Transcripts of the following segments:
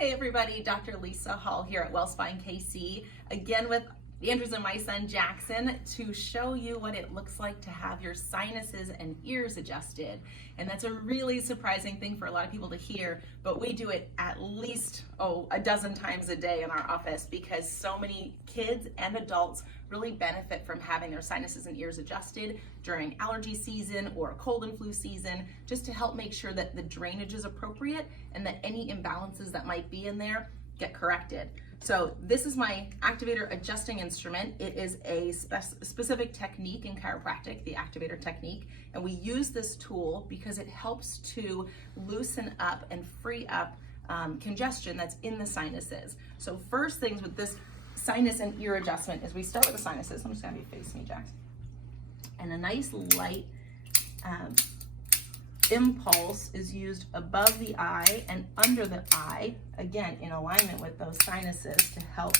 Hey everybody, Dr. Lisa Hall here at WellSpine KC, again with Andrews and my son Jackson to show you what it looks like to have your sinuses and ears adjusted. And that's a really surprising thing for a lot of people to hear, but we do it at least, a dozen times a day in our office because so many kids and adults really benefit from having their sinuses and ears adjusted during allergy season or cold and flu season, just to help make sure that the drainage is appropriate and that any imbalances that might be in there get corrected. So this is my Activator adjusting instrument. It is a specific technique in chiropractic, the Activator technique, and we use this tool because it helps to loosen up and free up congestion that's in the sinuses. So first things with this sinus and ear adjustment is we start with the sinuses. I'm just gonna be facing me, Jackson. And a nice light impulse is used above the eye and under the eye, again in alignment with those sinuses to help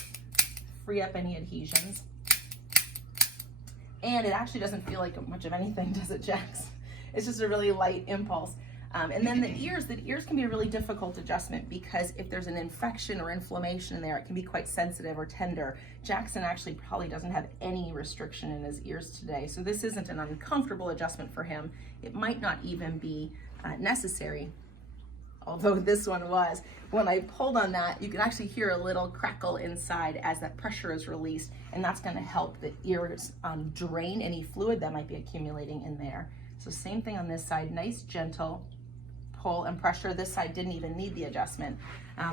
free up any adhesions. And it actually doesn't feel like much of anything, does it, Jax? It's just a really light impulse. And then the ears can be a really difficult adjustment because if there's an infection or inflammation in there, it can be quite sensitive or tender. Jackson actually probably doesn't have any restriction in his ears today, so this isn't an uncomfortable adjustment for him. It might not even be necessary, although this one was. When I pulled on that, you can actually hear a little crackle inside as that pressure is released, and that's gonna help the ears drain any fluid that might be accumulating in there. So same thing on this side, nice gentle pull and pressure. This side didn't even need the adjustment,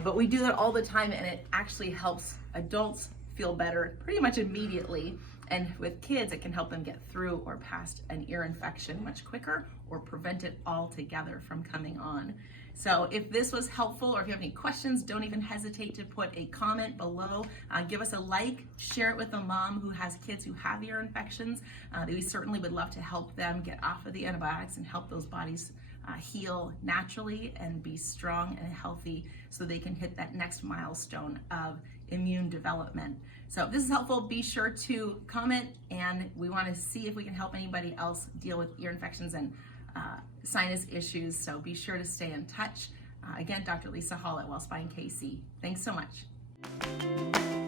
but we do that all the time, and it actually helps adults feel better pretty much immediately. And with kids, it can help them get through or past an ear infection much quicker or prevent it altogether from coming on. So if this was helpful or if you have any questions, don't even hesitate to put a comment below. Give us a like, share it with a mom who has kids who have ear infections. We certainly would love to help them get off of the antibiotics and help those bodies heal naturally and be strong and healthy so they can hit that next milestone of immune development. So if this is helpful, be sure to comment, and we want to see if we can help anybody else deal with ear infections and sinus issues, so be sure to stay in touch. Again, Dr. Lisa Hall at WellSpine KC. Thanks so much.